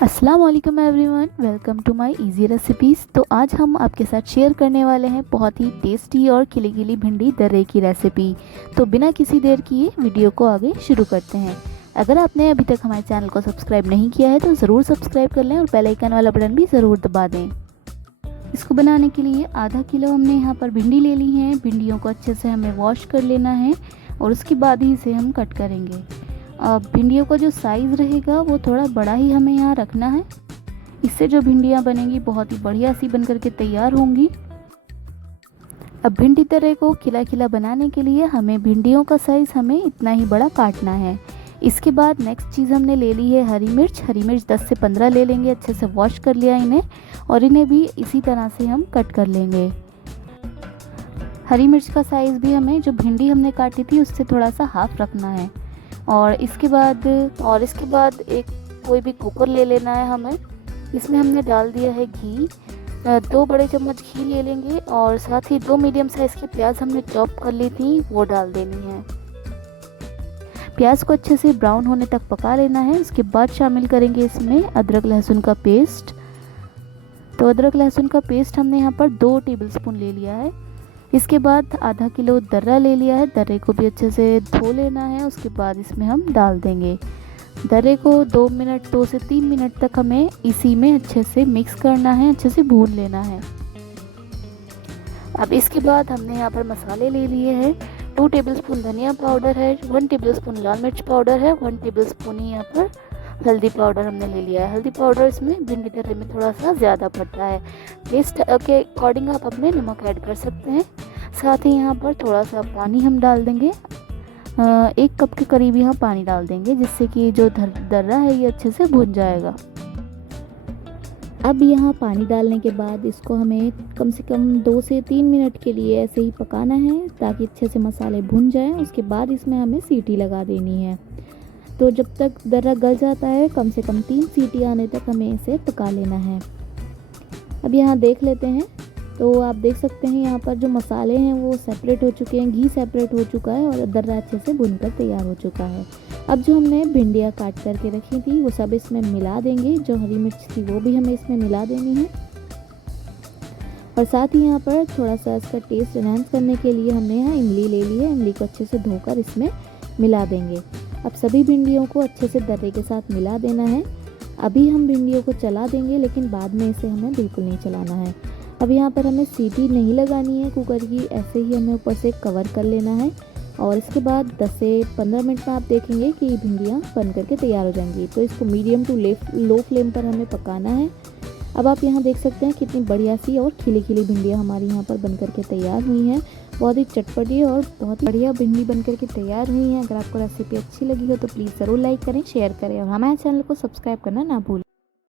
अस्सलाम वालेकुम everyone, welcome to my easy recipes. तो आज हम आपके साथ शेयर करने वाले हैं बहुत ही टेस्टी और खिली खिली भिंडी दर्रे की रेसिपी। तो बिना किसी देर किए वीडियो को आगे शुरू करते हैं। अगर आपने अभी तक हमारे चैनल को सब्सक्राइब नहीं किया है तो ज़रूर सब्सक्राइब कर लें और बेल आइकन वाला बटन भी ज़रूर दबा दें। इसको बनाने के लिए आधा किलो हमने यहाँ पर भिंडी ले ली है। भिंडियों को अच्छे से हमें वॉश कर लेना है और उसके बाद ही इसे हम कट करेंगे। भिंडियों का जो साइज़ रहेगा वो थोड़ा बड़ा ही हमें यहाँ रखना है। इससे जो भिंडियाँ बनेंगी बहुत ही बढ़िया सी बन करके तैयार होंगी। अब भिंडी तरे को खिला खिला बनाने के लिए हमें भिंडियों का साइज़ हमें इतना ही बड़ा काटना है। इसके बाद नेक्स्ट चीज़ हमने ले ली है हरी मिर्च। हरी मिर्च 10 से 15 ले लेंगे। अच्छे से वॉश कर लिया इन्हें और इन्हें भी इसी तरह से हम कट कर लेंगे। हरी मिर्च का साइज़ भी हमें जो भिंडी हमने काटी थी उससे थोड़ा सा हाफ रखना है। और इसके बाद एक कोई भी कुकर ले लेना है हमें। इसमें हमने डाल दिया है घी। 2 बड़े चम्मच घी ले लेंगे और साथ ही 2 मीडियम साइज़ की प्याज हमने चॉप कर ली थी वो डाल देनी है। प्याज को अच्छे से ब्राउन होने तक पका लेना है। उसके बाद शामिल करेंगे इसमें अदरक लहसुन का पेस्ट। तो अदरक लहसुन का पेस्ट हमने यहाँ पर 2 टेबलस्पून ले लिया है। इसके बाद आधा किलो दर्रा ले लिया है। दर्रे को भी अच्छे से धो लेना है। उसके बाद इसमें हम डाल देंगे। दर्रे को 2 से 3 मिनट तक हमें इसी में अच्छे से मिक्स करना है, अच्छे से भून लेना है। अब इसके बाद हमने यहाँ पर मसाले ले लिए हैं। 2 टेबलस्पून धनिया पाउडर है, 1 टेबलस्पून लाल मिर्च पाउडर है, 1 टेबलस्पून ही यहाँ पर हल्दी पाउडर हमने ले लिया है। हल्दी पाउडर इसमें भिंडी तरे में थोड़ा सा ज़्यादा पड़ता है। टेस्ट के अकॉर्डिंग आप अपने नमक ऐड कर सकते हैं। साथ ही यहाँ पर थोड़ा सा पानी हम डाल देंगे। 1 कप के करीब यहाँ पानी डाल देंगे जिससे कि जो दर्रा है ये अच्छे से भुन जाएगा। अब यहाँ पानी डालने के बाद इसको हमें कम से कम 2 से 3 मिनट के लिए ऐसे ही पकाना है ताकि अच्छे से मसाले भुन जाएं। उसके बाद इसमें हमें सीटी लगा देनी है। तो जब तक दर्रा गल जाता है कम से कम 3 सीटी आने तक हमें इसे पका लेना है। अब यहाँ देख लेते हैं। तो आप देख सकते हैं यहाँ पर जो मसाले हैं वो सेपरेट हो चुके हैं, घी सेपरेट हो चुका है और दर्रा अच्छे से भुनकर तैयार हो चुका है। अब जो हमने भिंडियाँ काट करके रखी थी वो सब इसमें मिला देंगे। जो हरी मिर्च थी वो भी हमें इसमें मिला देनी है। और साथ ही यहाँ पर थोड़ा सा इसका टेस्ट एनहांस करने के लिए हमने यहाँ इमली ले ली है। इमली को अच्छे से धोकर इसमें मिला देंगे। अब सभी भिंडियों को अच्छे से दर्रे के साथ मिला देना है। अभी हम भिंडियों को चला देंगे लेकिन बाद में इसे हमें बिल्कुल नहीं चलाना है। अब यहाँ पर हमें सीटी नहीं लगानी है कुकर की, ऐसे ही हमें ऊपर से कवर कर लेना है। और इसके बाद 10 से 15 मिनट में आप देखेंगे कि भिंडियाँ बन करके तैयार हो जाएंगी। तो इसको मीडियम टू लो फ्लेम पर हमें पकाना है। अब आप यहाँ देख सकते हैं कितनी बढ़िया सी और खिली खिली भिंडियाँ हमारी यहाँ पर बन करके तैयार हुई हैं। बहुत ही चटपटी और बहुत ही बढ़िया भिंडी बन करके तैयार हुई हैं। अगर आपको रेसिपी अच्छी लगी हो तो प्लीज़ ज़रूर लाइक करें, शेयर करें और हमारे चैनल को सब्सक्राइब करना ना भूलें।